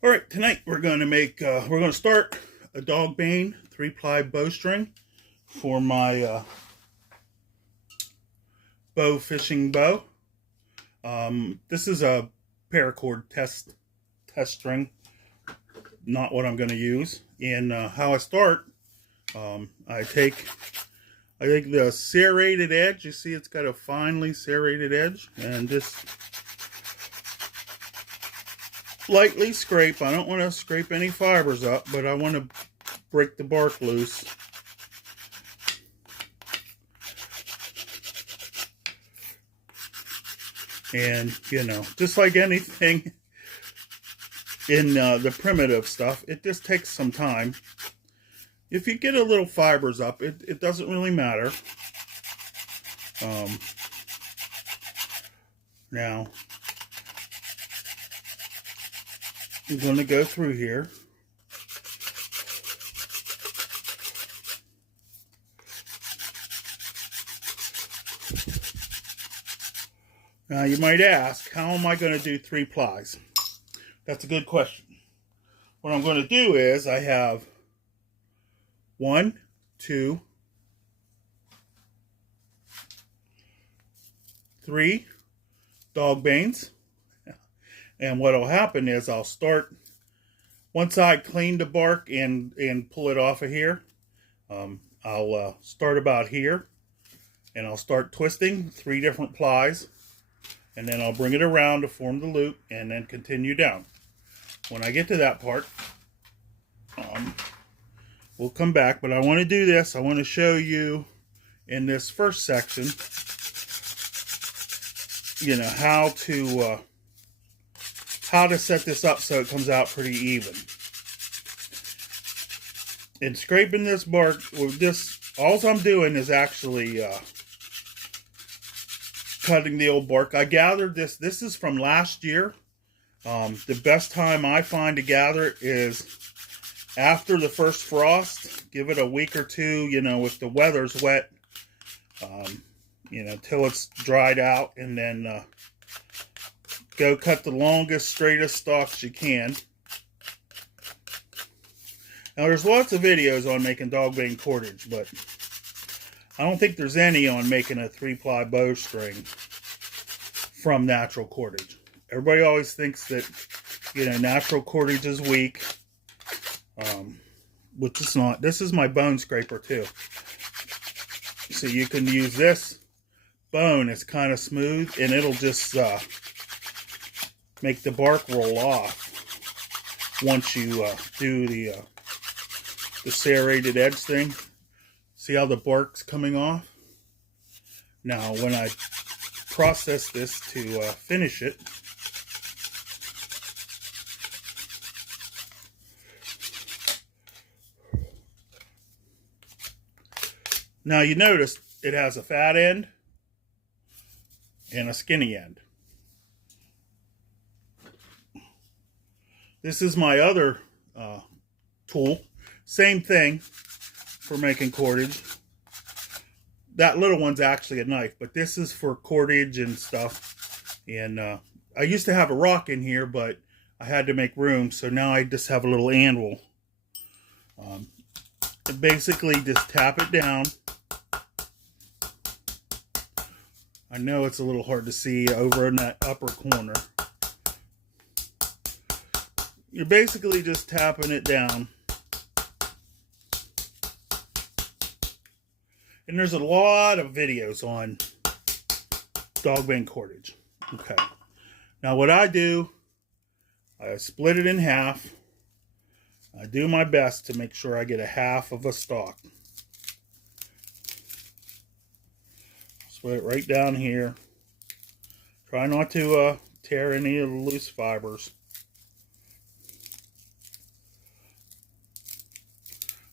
All right, tonight we're going to start a dogbane 3-ply bowstring for my bow fishing bow. This is a paracord test string, not what I'm going to use. And how I start, I take the serrated edge. You see, it's got a finely serrated edge, and just lightly scrape. I don't want to scrape any fibers up, but I want to break the bark loose. And, just like anything in the primitive stuff, it just takes some time. If you get a little fibers up, it doesn't really matter. Now, I'm going to go through here. Now, you might ask, how am I going to do 3 plies? That's a good question. What I'm going to do is I have 1, 2, 3 dogbanes. And what will happen is I'll start, once I clean the bark and pull it off of here, I'll start about here, and I'll start twisting 3 different plies, and then I'll bring it around to form the loop and then continue down. When I get to that part, we'll come back, but I want to do this. I want to show you in this first section, how to set this up so it comes out pretty even. And scraping this bark with this, all I'm doing is actually cutting the old bark. I gathered this. This is from last year. The best time I find to gather it is after the first frost. Give it a week or two, if the weather's wet, till it's dried out, and then go cut the longest, straightest stalks you can. Now, there's lots of videos on making dogbane cordage, but I don't think there's any on making a 3-ply bowstring from natural cordage. Everybody always thinks that, natural cordage is weak, which it's not. This is my bone scraper, too. So you can use this bone. It's kind of smooth, and it'll just make the bark roll off once you do the serrated edge thing. See how the bark's coming off? Now, when I process this to finish it, now you notice it has a fat end and a skinny end. This is my other tool. Same thing for making cordage. That little one's actually a knife, but this is for cordage and stuff. And I used to have a rock in here, but I had to make room, so now I just have a little anvil. Basically, just tap it down. I know it's a little hard to see over in that upper corner. You're basically just tapping it down. And there's a lot of videos on dogbane cordage. Okay. Now what I do, I split it in half. I do my best to make sure I get a half of a stalk. Split it right down here. Try not to tear any of the loose fibers.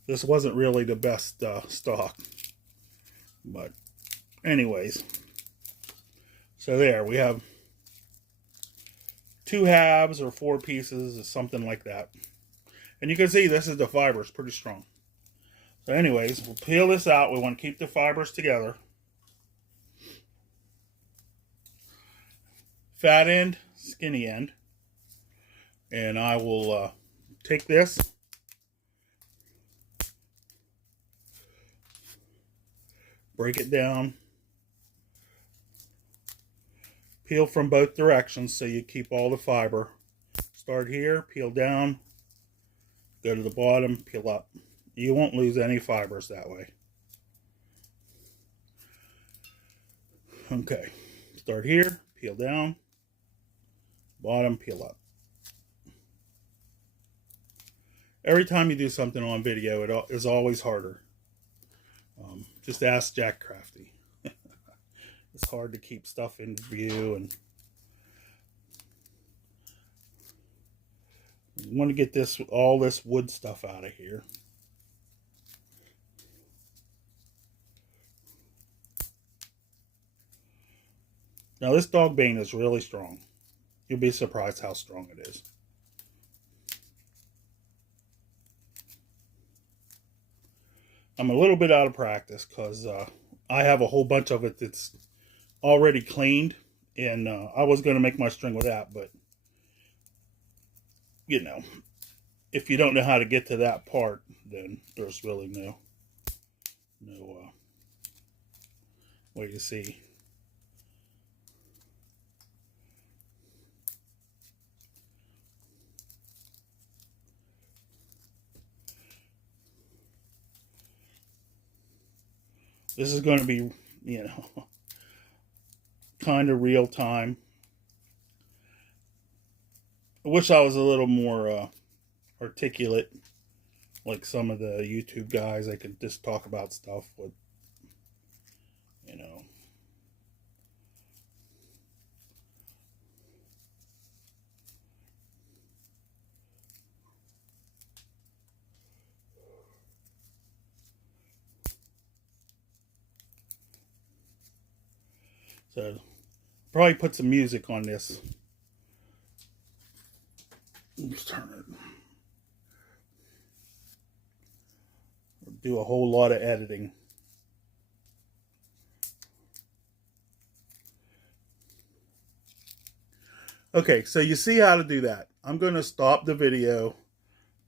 This wasn't really the best stalk. But anyways, so there we have 2 halves or 4 pieces or something like that. And you can see this is the fibers, pretty strong. So anyways, we'll peel this out. We want to keep the fibers together. Fat end, skinny end. And I will take this, break it down, peel from both directions so you keep all the fiber. Start here, peel down, go to the bottom, peel up. You won't lose any fibers that way. Okay, start here, peel down, bottom, peel up. Every time you do something on video, it is always harder. Just ask Jack Crafty. It's hard to keep stuff in view, and you want to get all this wood stuff out of here. Now this dogbane is really strong. You'll be surprised how strong it is. I'm a little bit out of practice because I have a whole bunch of it that's already cleaned, and I was going to make my string with that, but you know, if you don't know how to get to that part, then there's really no way to see. This is going to be, you know, kind of real time. I wish I was a little more articulate, like some of the YouTube guys. I could just talk about stuff with, you know. So, probably put some music on this. Let's turn it. Do a whole lot of editing. Okay, so you see how to do that. I'm going to stop the video,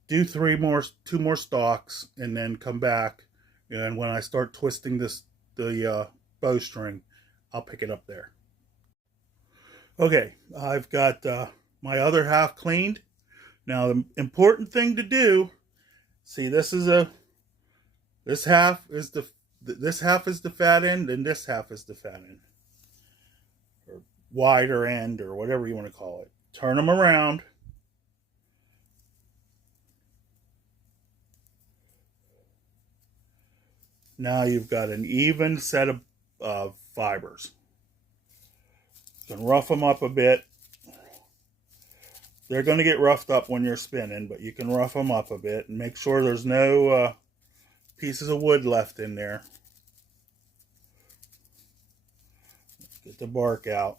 do two more stalks, and then come back. And when I start twisting the bowstring, I'll pick it up there. Okay, I've got my other half cleaned. Now the important thing to do, see, this half is the fat end, and this half is the fat end, or wider end, or whatever you want to call it. Turn them around. Now you've got an even set of fibers. You can rough them up a bit. They're going to get roughed up when you're spinning, but you can rough them up a bit and make sure there's no pieces of wood left in there. Get the bark out.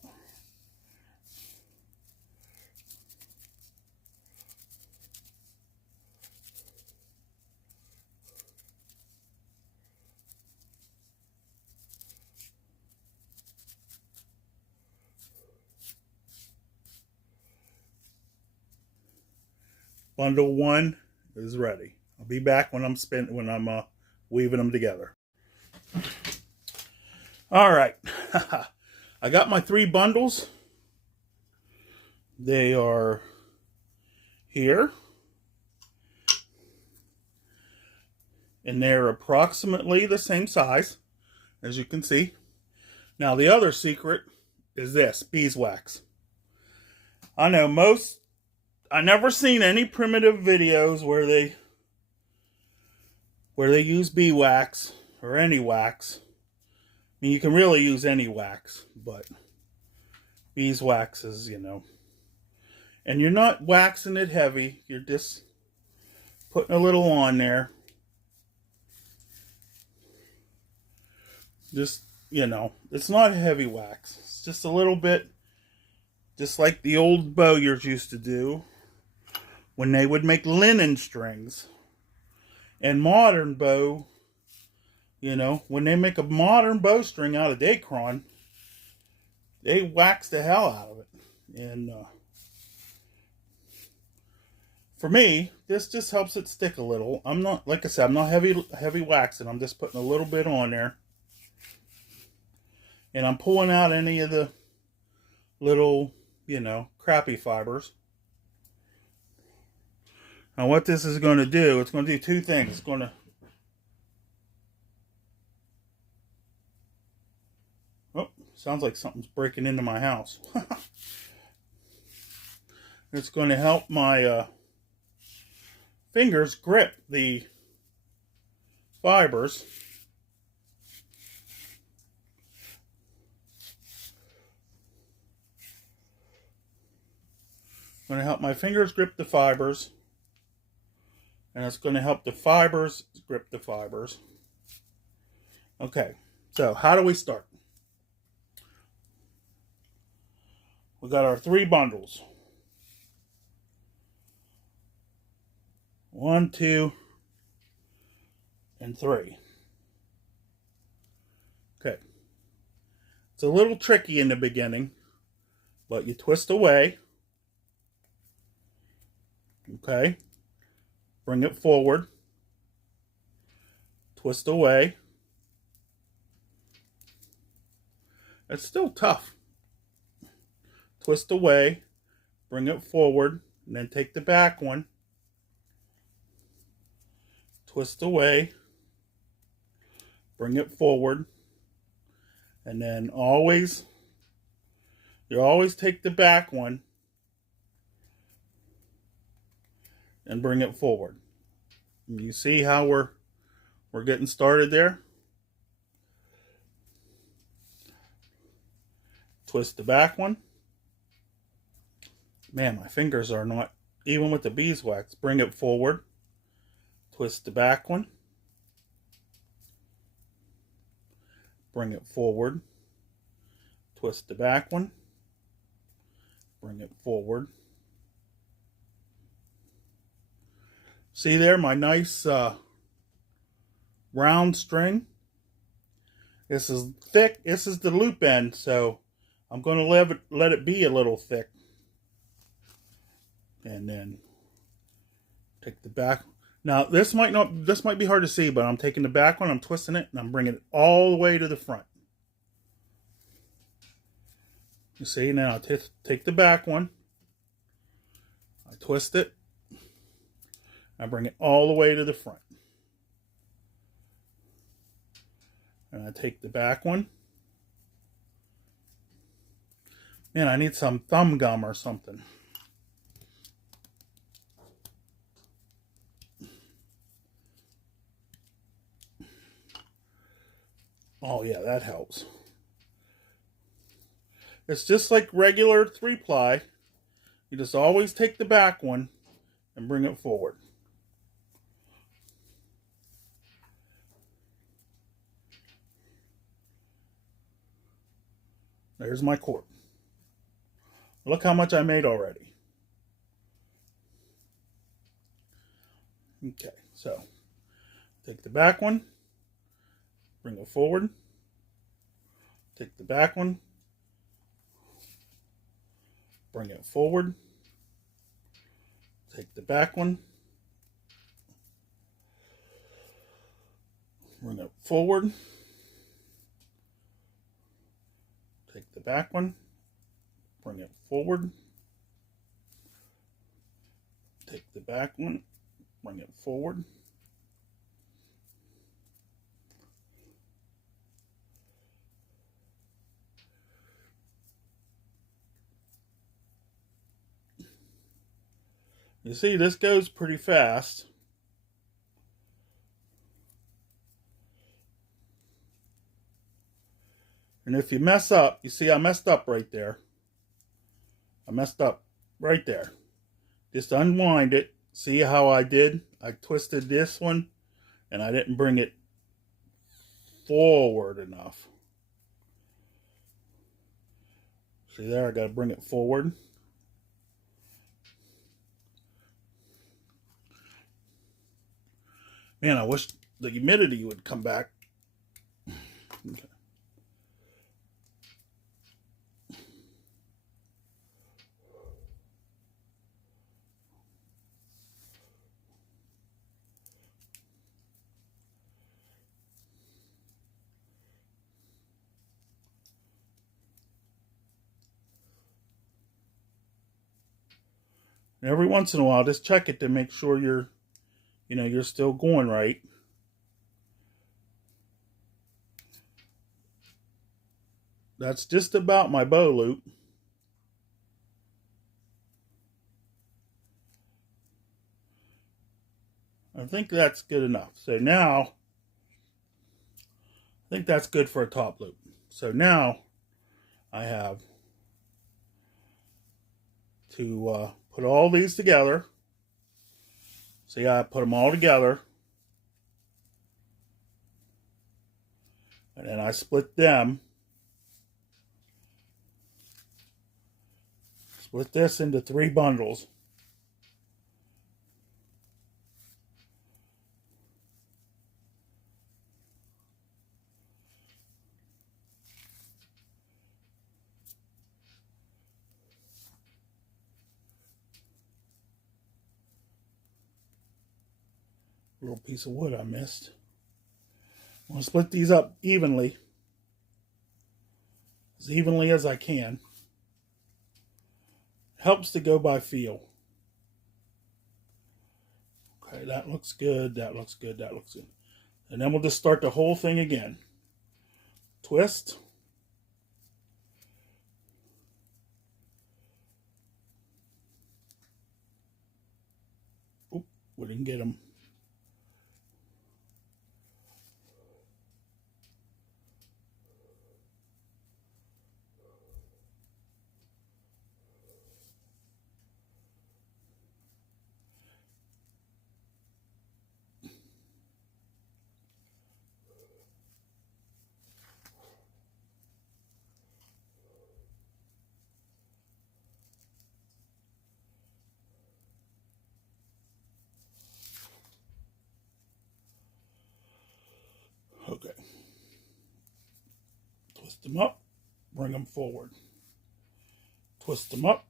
Bundle 1 is ready. I'll be back when I'm weaving them together. All right, I got my 3 bundles. They are here, and they're approximately the same size, as you can see. Now the other secret is this: beeswax. I know I never seen any primitive videos where they use beeswax or any wax. I mean, you can really use any wax, but beeswax is, you know. And you're not waxing it heavy. You're just putting a little on there. Just, you know, it's not heavy wax. It's just a little bit, just like the old bowyers used to do when they would make linen strings. And modern bow, you know, when they make a modern bowstring out of Dacron, they wax the hell out of it. And For me, this just helps it stick a little. I'm not, like I said, I'm not heavy waxing. I'm just putting a little bit on there. And I'm pulling out any of the little, crappy fibers. Now what this is going to do, it's going to do two things. It's going to sounds like something's breaking into my house. It's going to help my fingers grip the fibers. Going to help my fingers grip the fibers, and it's going to help the fibers grip the fibers. Okay, so how do we start? We got our 3 bundles. 1, 2, and 3. Okay. It's a little tricky in the beginning, but you twist away. Okay. Bring it forward. Twist away. It's still tough. Twist away, bring it forward, and then take the back one. Twist away, bring it forward, and then you always take the back one and bring it forward. And you see how we're getting started there? Twist the back one. Man, my fingers are not, even with the beeswax. Bring it forward. Twist the back one. Bring it forward. Twist the back one. Bring it forward. See there, my nice round string? This is thick. This is the loop end, so I'm going to let it be a little thick. And then take the back. Now this might be hard to see, but I'm taking the back one, I'm twisting it, and I'm bringing it all the way to the front. You see, now I take the back one, I twist it, I bring it all the way to the front. And I take the back one. Man, I need some thumb gum or something. Oh yeah, that helps. It's just like regular 3-ply. You just always take the back one and bring it forward. There's my cord. Look how much I made already. Okay, so take the back one, bring it forward, take the back one, bring it forward, take the back one, bring it forward, take the back one, bring it forward, take the back one, bring it forward. You see, this goes pretty fast. And if you mess up, you see I messed up right there. I messed up right there. Just unwind it. See how I did? I twisted this one and I didn't bring it forward enough. See there, I got to bring it forward. Man, I wish the humidity would come back. Okay. And every once in a while, just check it to make sure you're still going right. That's just about my bow loop. I think that's good enough. So now, I think that's good for a top loop. So now I have to put all these together. See, I put them all together. And then I split them. Split this into 3 bundles. Little piece of wood I missed. I'm going to split these up evenly as I can. Helps to go by feel. Okay, that looks good, that looks good, that looks good. And then we'll just start the whole thing again. Twist. Oop, we didn't get them. Okay. Twist them up, bring them forward. Twist them up,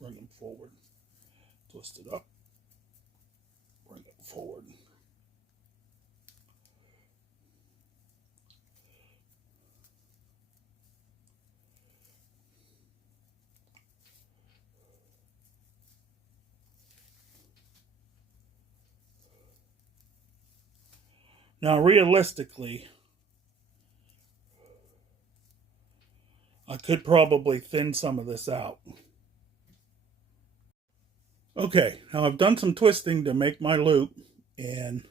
bring them forward. Twist it up, bring it forward. Now, realistically, I could probably thin some of this out. Okay, now I've done some twisting to make my loop, and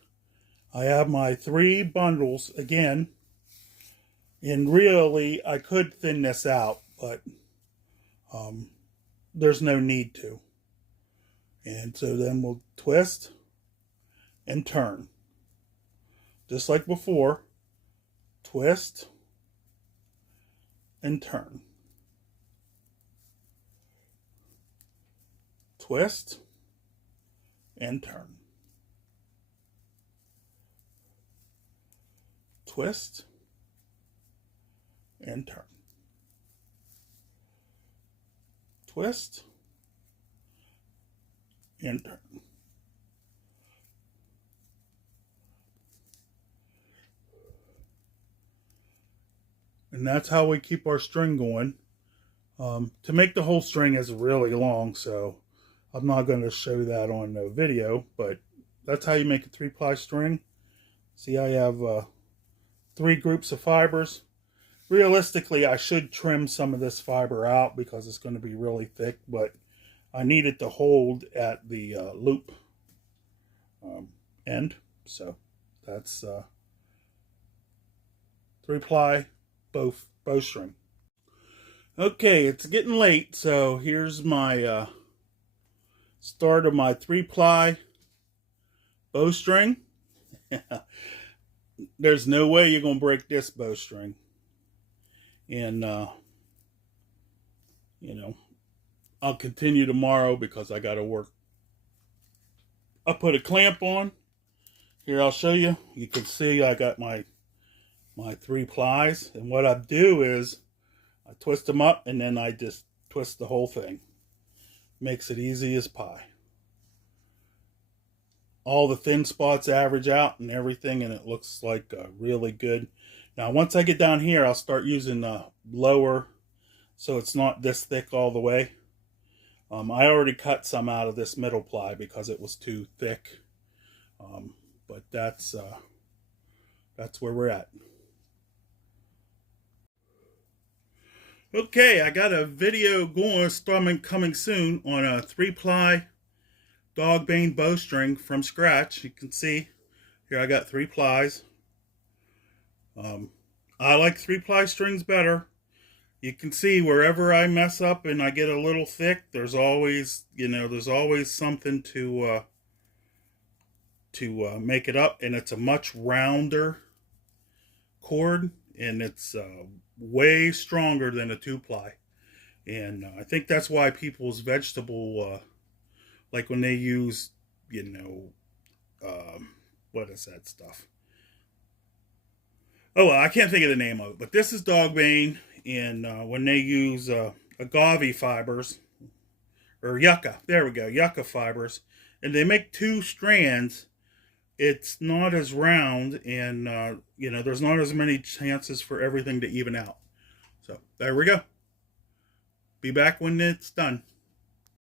I have my 3 bundles again. And really, I could thin this out, but there's no need to. And so then we'll twist and turn. Just like before, twist and turn. Twist and turn. Twist and turn. Twist and turn. And that's how we keep our string going. To make the whole string is really long, so I'm not going to show that on the video, but that's how you make a 3-ply string. See, I have 3 groups of fibers. Realistically, I should trim some of this fiber out because it's going to be really thick, but I need it to hold at the loop end. So that's 3-ply bowstring. Okay, it's getting late, so here's my start of my 3-ply bowstring. There's no way you're going to break this bowstring. And, I'll continue tomorrow because I got to work. I put a clamp on. Here, I'll show you. You can see I got my 3 plies. And what I do is I twist them up and then I just twist the whole thing. Makes it easy as pie. All the thin spots average out and everything, and it looks like really good. Now, once I get down here, I'll start using lower, so it's not this thick all the way. I already cut some out of this middle ply because it was too thick. But that's where we're at. Okay, I got a video coming soon on a 3-ply dogbane bowstring from scratch. You can see here I got 3 plies. I like 3-ply strings better. You can see wherever I mess up and I get a little thick, there's always, there's always something to make it up, and it's a much rounder cord, and it's way stronger than a 2-ply. And I think that's why people's vegetable, like when they use, what is that stuff? Oh, well, I can't think of the name of it, but this is dogbane, and when they use agave fibers, or yucca, there we go, yucca fibers, and they make 2 strands, it's not as round, and there's not as many chances for everything to even out. So there we go. Be back when it's done.